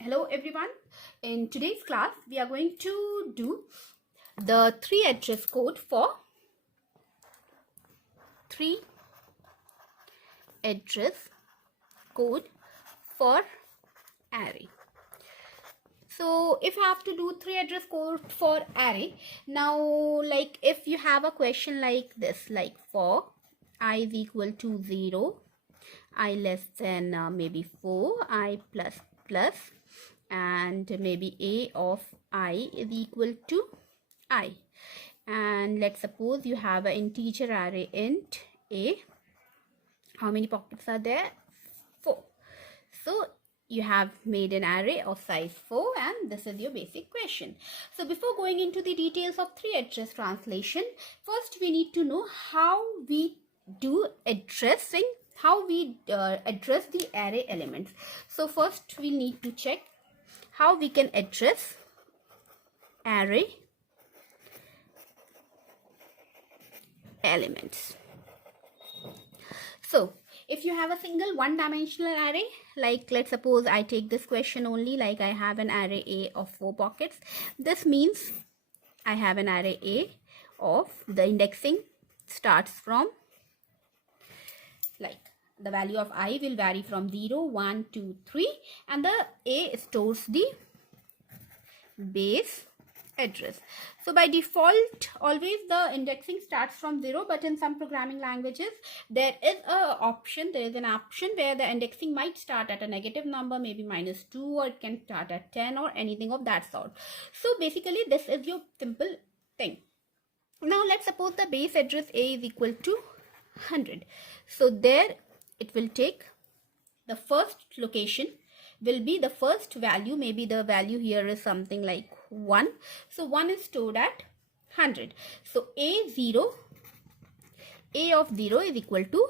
Hello everyone. In today's class, we are going to do the three address code for array. So if I have to do three address code for array, now like if you have a question like this, like for I is equal to 0, I less than maybe 4, I plus plus, and maybe a of I is equal to I, and let's suppose you have an integer array int a. How many pockets are there? 4. So you have made an array of size 4, and this is your basic question. So before going into the details of three address translation, first we need to know how we do addressing, how we address the array elements. So first we need to check how we can address array elements. So if you have a single one-dimensional array, like let's suppose I take this question only, like I have an array A of 4 pockets. This means I have an array A of, the indexing starts from, like the value of I will vary from 0, 1, 2, 3, and the A stores the base address. So by default, always the indexing starts from 0, but in some programming languages there is an option where the indexing might start at a negative number, maybe -2, or it can start at 10 or anything of that sort. So basically this is your simple thing. Now let's suppose the base address A is equal to 100. So there it will take the first location will be the first value. Maybe the value here is something like 1. So 1 is stored at 100. So A of 0 is equal to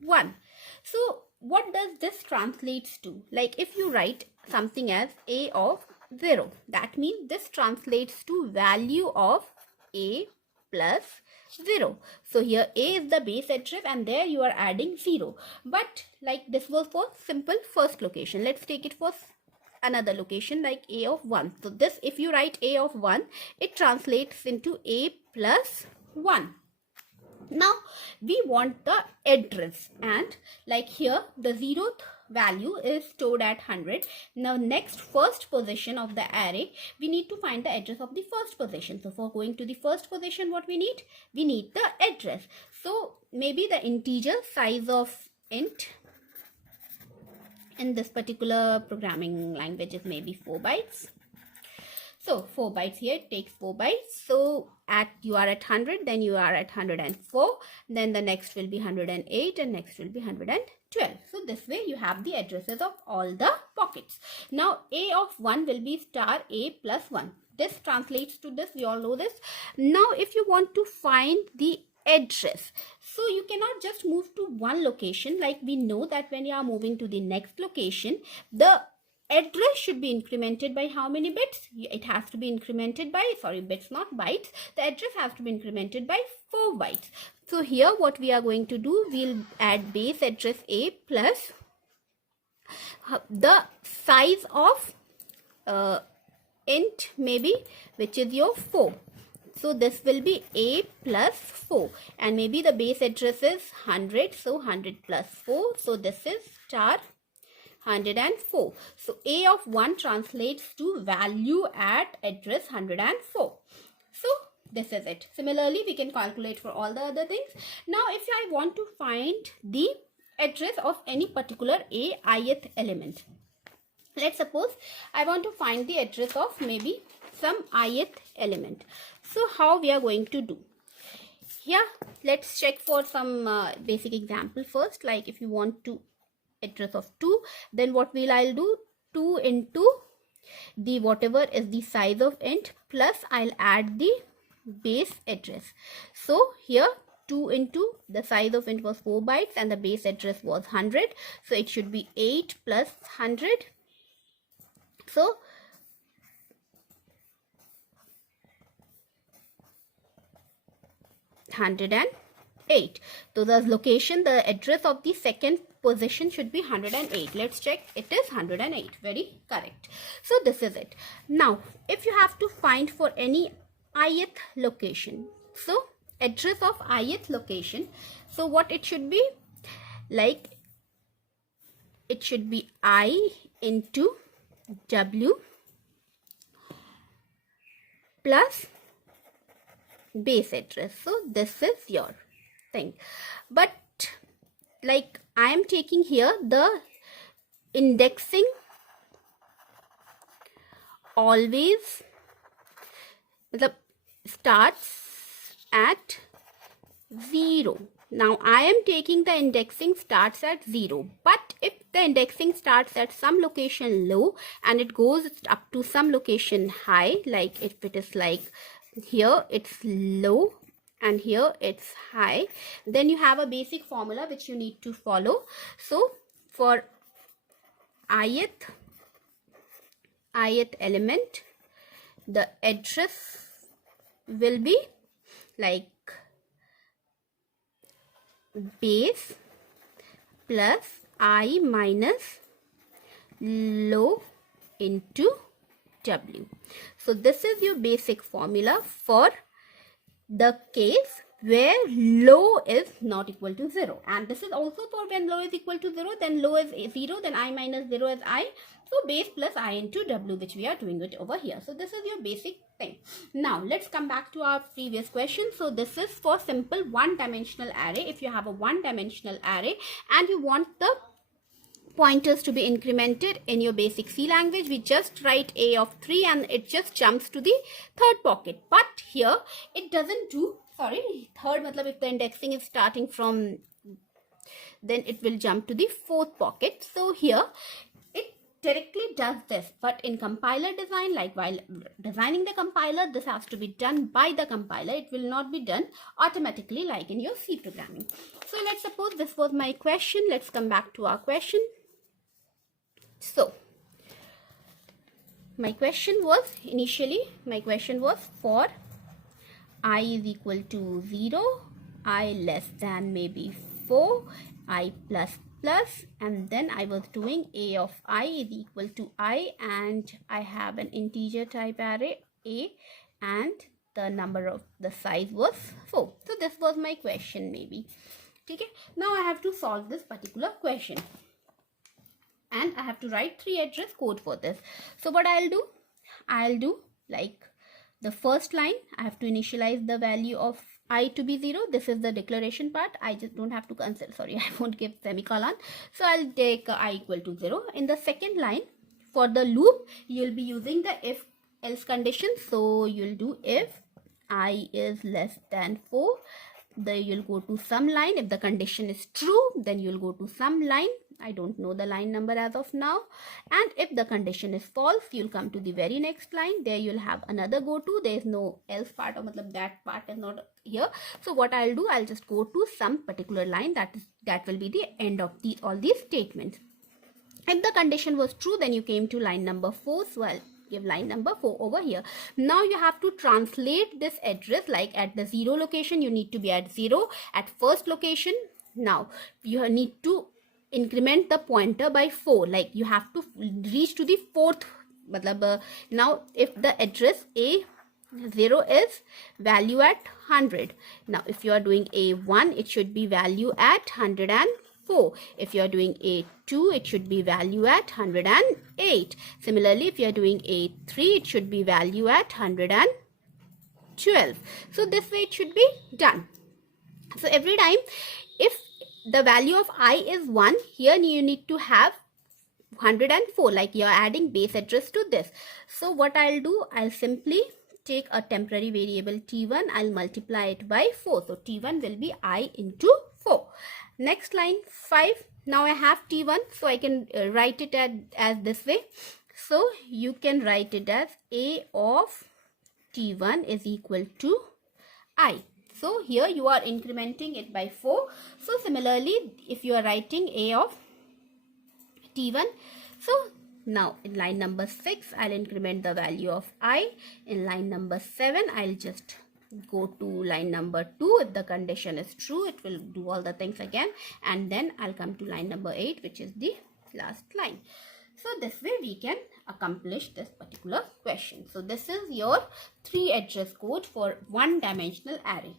1. So what does this translates to? Like if you write something as A of 0, that means this translates to value of A plus 0. So here A is the base address and there you are adding 0. But like this was for simple first location. Let's take it for another location like A of 1. So this, if you write A of 1, it translates into A plus 1. Now we want the address, and like here the 0th value is stored at 100. Now next first position of the array, we need to find the address of the first position. So for going to the first position, what we need the address. So maybe the integer size of int in this particular programming language is maybe 4 bytes. So 4 bytes here, it takes 4 bytes. So you are at 100, then you are at 104, then the next will be 108, and next will be 112. So this way you have the addresses of all the pockets. Now A of 1 will be star A plus 1. This translates to this, we all know this. Now if you want to find the address, so you cannot just move to one location. Like we know that when you are moving to the next location, the address should be incremented by how many bits? It has to be incremented by, bits not bytes. The address has to be incremented by 4 bytes. So here what we are going to do, we'll add base address A plus the size of int maybe, which is your 4. So this will be A plus 4, and maybe the base address is 100. So 100 plus 4. So this is star 104. So A of 1 translates to value at address 104. So this is it. Similarly, we can calculate for all the other things. Now if I want to find the address of any particular ith element, let's suppose I want to find the address of maybe some ith element. So how we are going to do? Here let's check for some basic example first. Like if you want to address of 2, then what will I'll do? 2 into the whatever is the size of int plus I'll add the base address. So here 2 into the size of int was 4 bytes and the base address was 100. So it should be 8 plus 100. So 108. So the location, the address of the second position should be 108. Let's check. It is 108. Very correct. So this is it. Now, if you have to find for any ith location, so address of ith location, so what it should be? Like, it should be I into W plus base address. So this is your thing. But like I am taking here the indexing always starts at 0. Now I am taking the indexing starts at 0, but if the indexing starts at some location low and it goes up to some location high, like if it is like here it's low and here it's high, then you have a basic formula which you need to follow. So for ith element, the address will be like base plus I minus low into W. So this is your basic formula for the case where low is not equal to 0, and this is also for when low is equal to 0, then low is 0, then I minus 0 is I, so base plus I into W, which we are doing it over here. So this is your basic thing. Now let's come back to our previous question. So this is for simple one-dimensional array. If you have a one-dimensional array and you want the pointers to be incremented in your basic C language, we just write A of 3 and it just jumps to the third pocket. But here it doesn't do, sorry, third matlab if the indexing is starting from, then it will jump to the fourth pocket. So here it directly does this, but in compiler design, like while designing the compiler, this has to be done by the compiler. It will not be done automatically like in your C programming. So let's suppose this was my question. Let's come back to our question. So my question was for I is equal to 0, I less than maybe 4, I plus plus, and then I was doing A of I is equal to I, and I have an integer type array A, and the number of the size was 4. So this was my question maybe. Okay, now I have to solve this particular question, and I have to write 3 address code for this. So what I'll do like the first line, I have to initialize the value of I to be 0. This is the declaration part. I just don't have to consider, sorry, I won't give semicolon. So I'll take I equal to 0. In the second line, for the loop, you'll be using the if else condition. So you'll do if I is less than 4. Then you'll go to some line. If the condition is true, then you'll go to some line. I don't know the line number as of now. And if the condition is false, you'll come to the very next line. There you'll have another go to. There is no else part, or that part is not here. So what I'll do, I'll just go to some particular line. That will be the end of all these statements. If the condition was true, then you came to line number 4. So I'll give line number 4 over here. Now you have to translate this address, like at the 0 location you need to be at 0, at first location now you need to increment the pointer by 4, like you have to reach to the fourth now if the address A0 is value at 100, now if you are doing A1 it should be value at 104. If you are doing A2, it should be value at 108. Similarly, if you are doing A3, it should be value at 112. So this way it should be done. So every time if the value of I is 1, here you need to have 104, like you are adding base address to this. So what I'll do, I'll simply take a temporary variable t1, I'll multiply it by 4. So t1 will be I into 4. Next line 5. Now I have t1, so I can write it as this way. So you can write it as A of t1 is equal to I. So here you are incrementing it by 4. So similarly, if you are writing A of t1, so now in line number 6, I'll increment the value of I. In line number 7, I'll just go to line number 2. If the condition is true, it will do all the things again, and then I'll come to line number 8, which is the last line. So this way we can accomplish this particular question. So this is your 3 address code for one dimensional array.